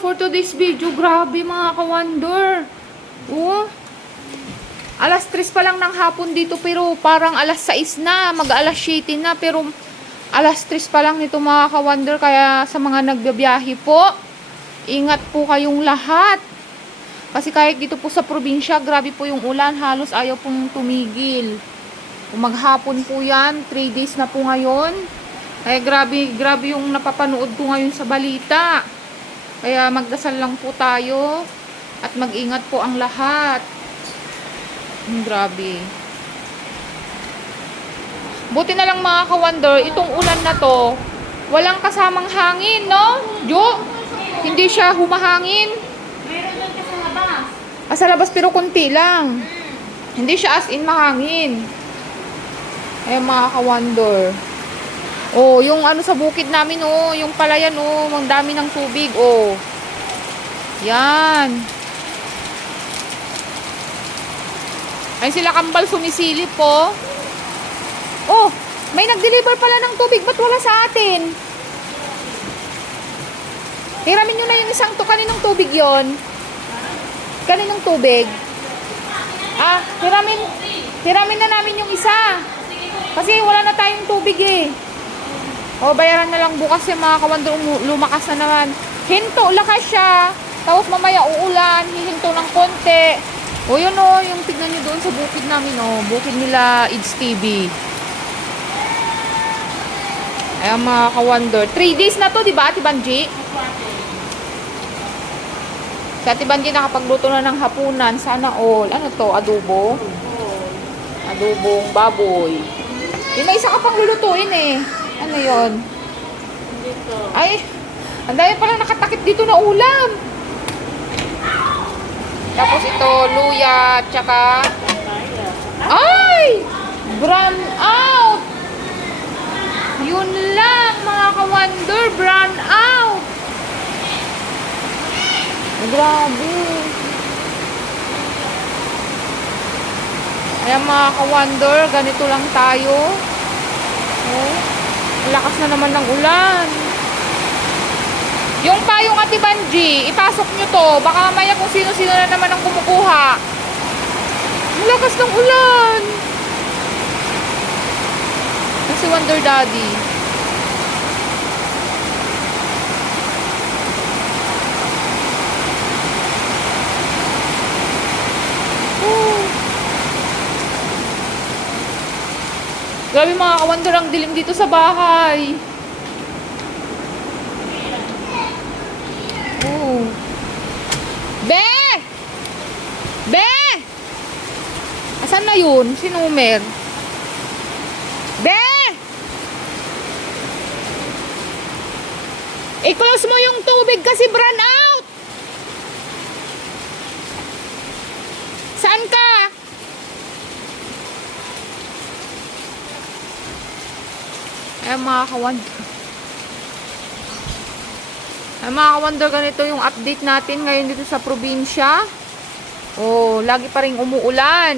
for today's video. Grabe mga ka-wonder. Oh. Alas 3 pa lang ng hapon dito pero parang alas 6 na. Mag alas 7 na pero alas 3 pa lang nito mga ka-wonder. Kaya sa mga nagbabiyahe po, ingat po kayong lahat. Kasi kahit dito po sa probinsya, grabe po yung ulan. Halos ayaw pong tumigil. Kung maghapon po yan, 3 days na po ngayon. Kaya grabe, grabe yung napapanood ko ngayon sa balita. Kaya magdasal lang po tayo at mag-ingat po ang lahat. Hmm, grabe. Buti na lang mga ka-wonder, itong ulan na to, walang kasamang hangin, no? Jo? Hindi siya humahangin. Meron doon ka sa labas. Ah, sa labas pero konti lang. Hindi siya as in mahangin. Eh mga ka-wonder. Oh, yung ano sa bukid namin oh, yung palayan oh, ang dami ng tubig oh. Yan. Ay sila kambal sumisilip po. Oh, may nag-deliver pala ng tubig, ba't wala sa atin? Hiramin nyo na yung isang to, kaninong tubig yon? Kaninong tubig? Ah, hiramin, hiramin na namin yung isa. Kasi wala na tayong tubig eh. O, bayaran na lang bukas yung mga kawando, lumakas na naman. Hinto, lakas siya. Tapos mamaya uulan, hihinto ng konti. O yun o, yung tignan nyo doon sa bukid namin o, bukid nila Ids TV. Ayan mga ka-wonder. Three days na to, di ba, Ate Banji? Si Ate Banji nakapagluto na ng hapunan. Sana all. Ano to? Adobo? Adobong baboy. Di may isa ka pang lulutuin. Ano yon? Dito. Ay, ang dami palang nakatakip dito na ulam. Tapos ito, luya, tsaka... Ay! Brown out! Yun lang, mga ka-wonder, brown out! Grabe. Ayan mga ka-wonder, ganito lang tayo. Oh, lakas na naman ng ulan. Yung payong Ate Banji, ipasok nyo to. Baka maya kung sino-sino na naman ang kumukuha. Lakas ng ulan. Yan si Wonder Daddy. Grabe mga ka-wonder ang dilim dito sa bahay. Oh. Be! Be! Asan na yun? Si Numer? Be! I-close mo yung tubig kasi brand out! Saan ka? Ay, mga ka-wonder. Ay, mga ka-wonder, ganito yung update natin ngayon dito sa probinsya. Oh, lagi pa rin umuulan.